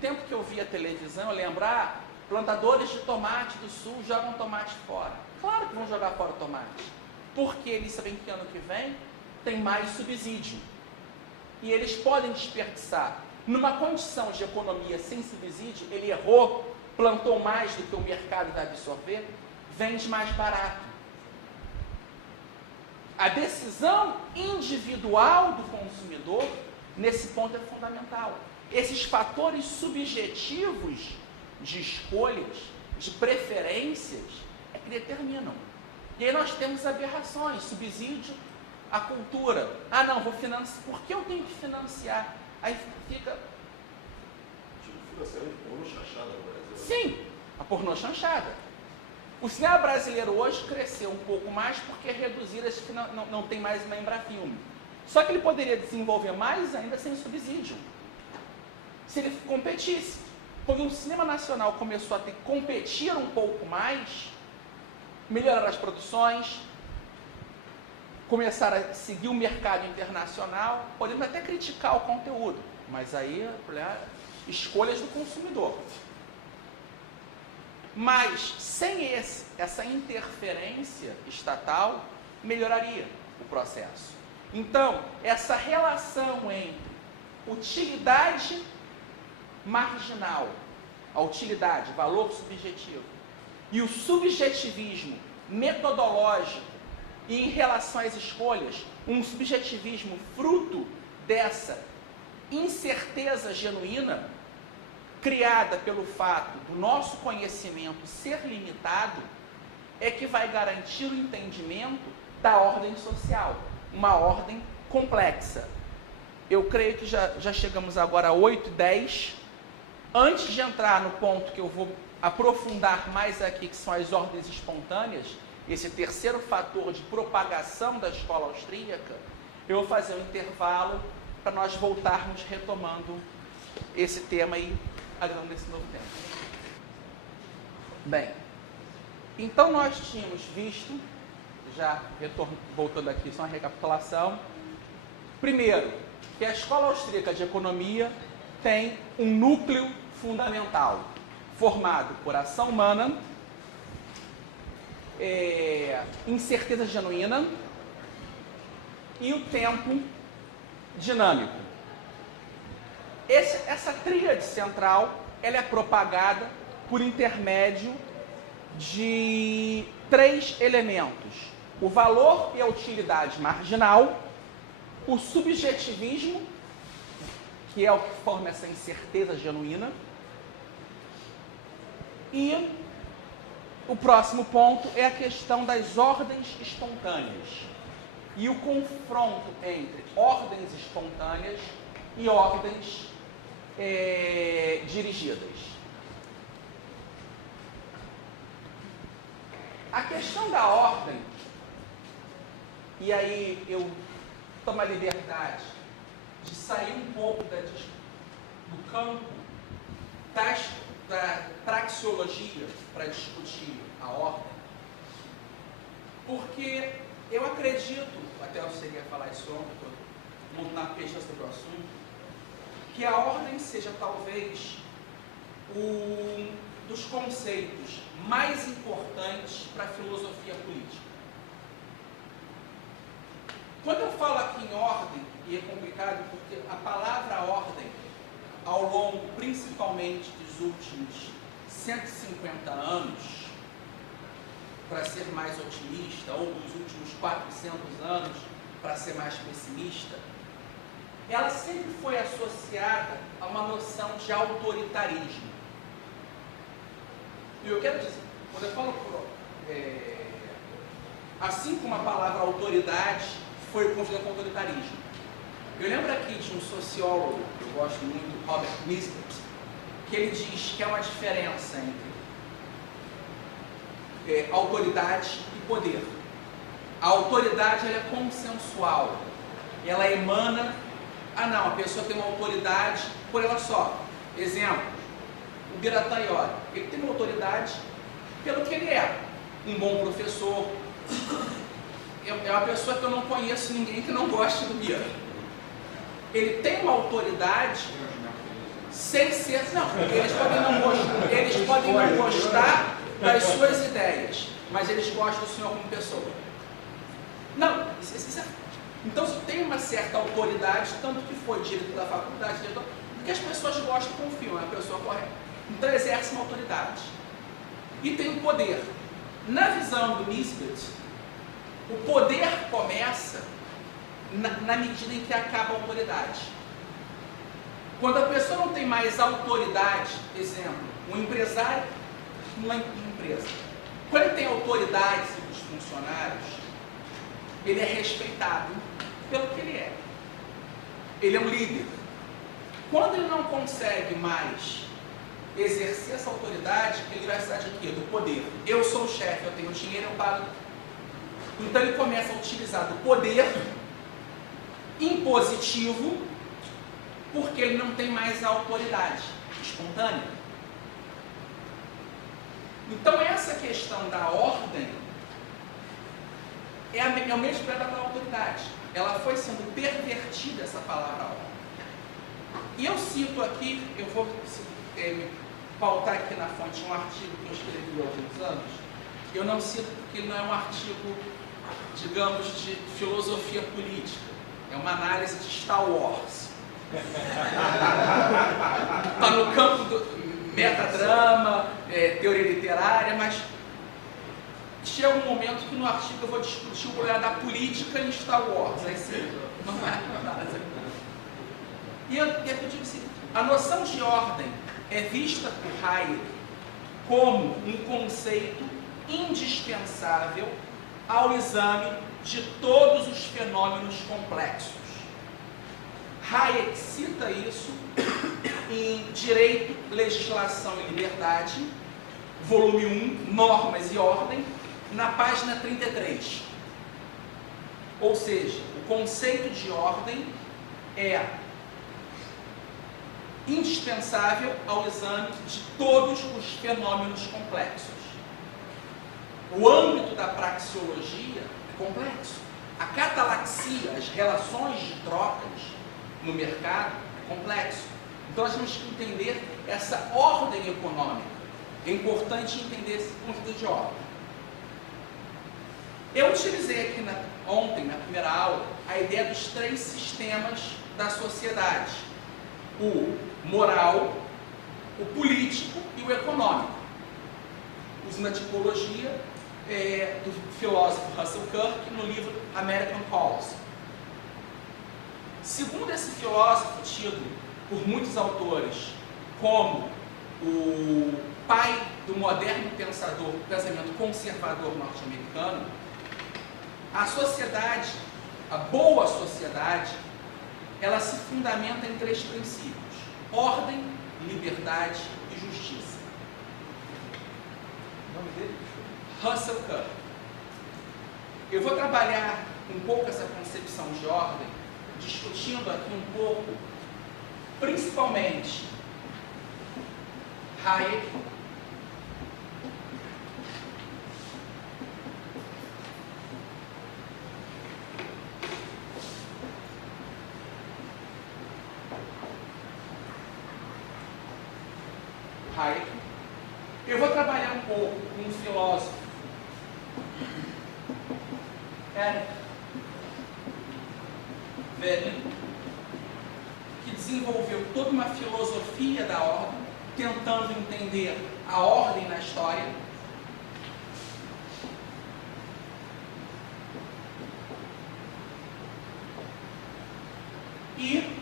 tempo que eu via televisão, eu lembro, plantadores de tomate do sul jogam tomate fora. Claro que vão jogar fora o tomate, porque eles sabem que ano que vem tem mais subsídio. E eles podem desperdiçar. Numa condição de economia sem subsídio, ele errou, plantou mais do que o mercado vai absorver, vende mais barato. A decisão individual do consumidor, nesse ponto, é fundamental. Esses fatores subjetivos de escolhas, de preferências, é que determinam. E aí nós temos aberrações, subsídio à cultura. Não, vou financiar. Por que eu tenho que financiar? Aí fica... Tipo financiamento de pornô chanchada no Brasil. Sim, a pornô chanchada. O cinema brasileiro hoje cresceu um pouco mais porque reduziram, não tem mais uma Embrafilme. Só que ele poderia desenvolver mais ainda sem subsídio. Se ele competisse. Quando o cinema nacional começou a ter que competir um pouco mais, melhorar as produções, começar a seguir o mercado internacional, podemos até criticar o conteúdo, mas aí escolhas do consumidor. Mas sem essa interferência estatal, melhoraria o processo. Então, essa relação entre utilidade marginal, a utilidade, valor subjetivo, e o subjetivismo metodológico e em relação às escolhas, um subjetivismo fruto dessa incerteza genuína, criada pelo fato do nosso conhecimento ser limitado, é que vai garantir o entendimento da ordem social, uma ordem complexa. Eu creio que já chegamos agora a 8:10. Antes de entrar no ponto que eu vou aprofundar mais aqui, que são as ordens espontâneas, esse terceiro fator de propagação da escola austríaca, eu vou fazer um intervalo para nós voltarmos retomando esse tema e agregando nesse novo tema. Bem, então nós tínhamos visto, voltando aqui, só uma recapitulação. Primeiro, que a escola austríaca de economia tem um núcleo fundamental, formado por ação humana, incerteza genuína e o tempo dinâmico. Essa tríade central, ela é propagada por intermédio de 3 elementos: o valor e a utilidade marginal, o subjetivismo, que é o que forma essa incerteza genuína, e o próximo ponto é a questão das ordens espontâneas e o confronto entre ordens espontâneas e ordens dirigidas. A questão da ordem, e aí eu tomo a liberdade de sair um pouco do campo da praxeologia para discutir a ordem, porque eu acredito, até eu cheguei a falar isso ontem, estou muito na pesquisa sobre o assunto, que a ordem seja talvez um dos conceitos mais importantes para a filosofia política. Quando eu falo aqui em ordem, e é complicado porque a palavra ordem, ao longo principalmente dos últimos 150 anos, para ser mais otimista, ou dos últimos 400 anos, para ser mais pessimista, ela sempre foi associada a uma noção de autoritarismo. E eu quero dizer, quando eu falo assim como a palavra autoridade foi confundida com autoritarismo, eu lembro aqui de um sociólogo, que eu gosto muito, Robert Mises, que ele diz que há uma diferença entre autoridade e poder. A autoridade, ela é consensual, ela emana, a pessoa tem uma autoridade por ela só. Exemplo, o Biratan Iori, ele tem uma autoridade pelo que ele é, um bom professor, é uma pessoa que eu não conheço ninguém que não goste do Bira. Ele tem uma autoridade, Sem ser, não, eles podem não gostar das suas ideias, mas eles gostam do senhor como pessoa. Não, então se tem uma certa autoridade, tanto que foi diretor da faculdade, porque as pessoas gostam e confiam, é a pessoa correta. Então exerce uma autoridade. E tem o poder. Na visão do Nisbet, o poder começa na medida em que acaba a autoridade. Quando a pessoa não tem mais autoridade, exemplo, um empresário numa empresa, quando ele tem autoridade sobre os funcionários, ele é respeitado pelo que ele é. Ele é um líder. Quando ele não consegue mais exercer essa autoridade, ele vai precisar de quê? Do poder. Eu sou o chefe, eu tenho dinheiro, eu pago. Então ele começa a utilizar do poder impositivo, porque ele não tem mais a autoridade espontânea. Então essa questão da ordem é o mesmo para da autoridade. Ela foi sendo pervertida, essa palavra ordem. E eu cito aqui, eu vou pautar aqui na fonte um artigo que eu escrevi há alguns anos. Eu não cito porque não é um artigo, digamos, de filosofia política. É uma análise de Star Wars. Está no campo do metadrama, teoria literária, mas chega um momento que no artigo eu vou discutir o lugar da política em Star Wars. Aí sim, não é nada. E eu digo assim, a noção de ordem é vista por Hayek como um conceito indispensável ao exame de todos os fenômenos complexos. Hayek cita isso em Direito, Legislação e Liberdade, volume 1, Normas e Ordem, na página 33. Ou seja, o conceito de ordem é indispensável ao exame de todos os fenômenos complexos. O âmbito da praxeologia é complexo. A catalaxia, as relações de trocas no mercado, é complexo. Então nós temos que entender essa ordem econômica. É importante entender esse conceito de ordem. Eu utilizei aqui ontem, na primeira aula, a ideia dos 3 sistemas da sociedade. O moral, o político e o econômico. Uso na tipologia do filósofo Russell Kirk no livro American Policy. Segundo esse filósofo, tido por muitos autores como o pai do moderno pensamento conservador norte-americano, a sociedade, a boa sociedade, ela se fundamenta em 3 princípios: ordem, liberdade e justiça. O nome dele? Russell Kirk. Eu vou trabalhar um pouco essa concepção de ordem, discutindo aqui um pouco, principalmente, Hayek, eu vou trabalhar um pouco com um filósofo, Eric Velin, que desenvolveu toda uma filosofia da ordem, tentando entender a ordem na história. E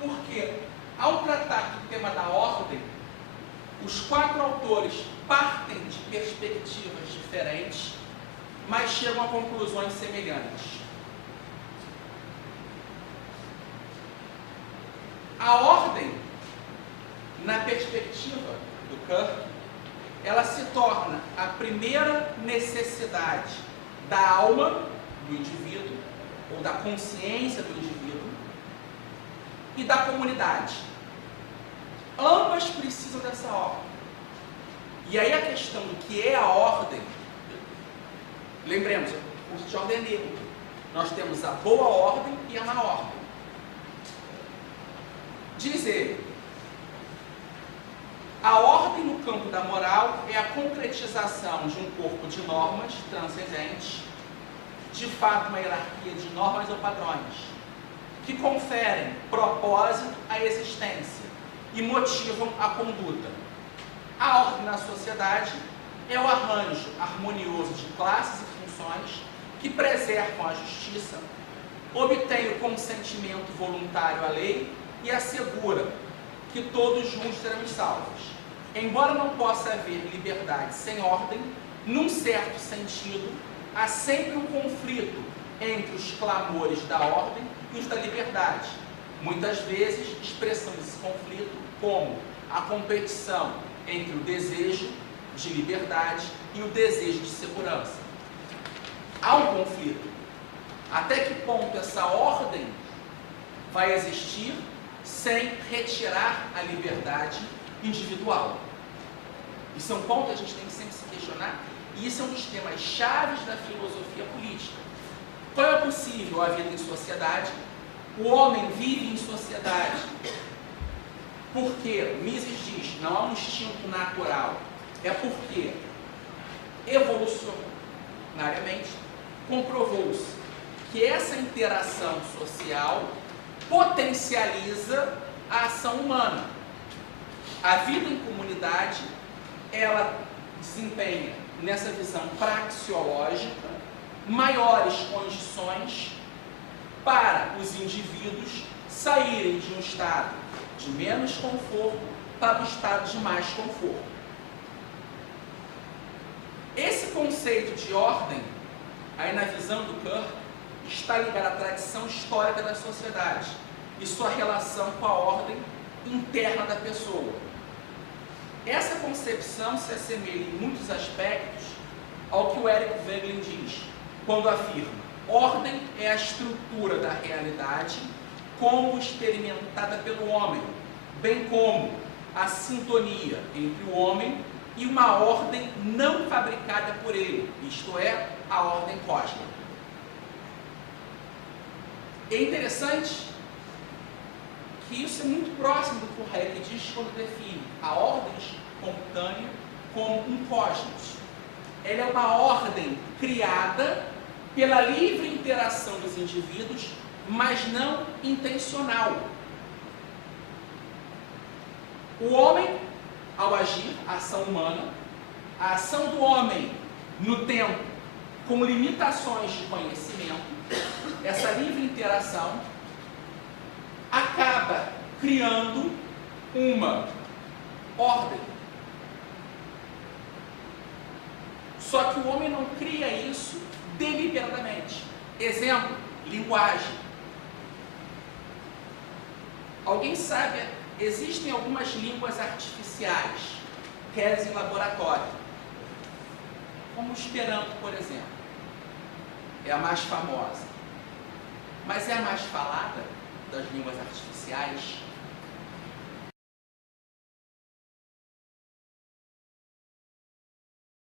porque, ao tratar do tema da ordem, os 4 autores partem de perspectivas diferentes, mas chegam a conclusões semelhantes. A ordem, na perspectiva do Kirk, ela se torna a primeira necessidade da alma do indivíduo, ou da consciência do indivíduo, e da comunidade. Ambas precisam dessa ordem. E aí a questão do que é a ordem, lembremos, o curso de ordem é neutro. Nós temos a boa ordem e a má ordem. Diz ele, a ordem no campo da moral é a concretização de um corpo de normas transcendentes, de fato uma hierarquia de normas ou padrões, que conferem propósito à existência e motivam a conduta. A ordem na sociedade é o arranjo harmonioso de classes e funções que preservam a justiça, obtém o consentimento voluntário à lei e assegura que todos juntos serão salvos. Embora não possa haver liberdade sem ordem, num certo sentido, há sempre um conflito entre os clamores da ordem e os da liberdade. Muitas vezes expressamos esse conflito como a competição entre o desejo de liberdade e o desejo de segurança. Há um conflito. Até que ponto essa ordem vai existir sem retirar a liberdade individual? Isso é um ponto que a gente tem que sempre se questionar, e isso é um dos temas chaves da filosofia política. Como é possível a vida em sociedade? O homem vive em sociedade porque, Mises diz, não há um instinto natural, é porque evolucionariamente comprovou-se que essa interação social potencializa a ação humana. A vida em comunidade, ela desempenha, nessa visão praxeológica, maiores condições para os indivíduos saírem de um estado de menos conforto para um estado de mais conforto. Esse conceito de ordem, aí na visão do Kirk, está ligado à tradição histórica da sociedade e sua relação com a ordem interna da pessoa. Essa concepção se assemelha em muitos aspectos ao que o Eric Voegelin diz, quando afirma: ordem é a estrutura da realidade como experimentada pelo homem, bem como a sintonia entre o homem e uma ordem não fabricada por ele, isto é, a ordem cósmica. É interessante que isso é muito próximo do que o Hayek diz quando define a ordem espontânea como um cosmos. Ela é uma ordem criada pela livre interação dos indivíduos, mas não intencional. O homem, ao agir, a ação humana, a ação do homem no tempo, com limitações de conhecimento, essa livre interação acaba criando uma ordem. Só que o homem não cria isso deliberadamente. Exemplo, linguagem. Alguém sabe, existem algumas línguas artificiais, criadas em laboratório, como o Esperanto, por exemplo. É a mais famosa. Mas é a mais falada das línguas artificiais?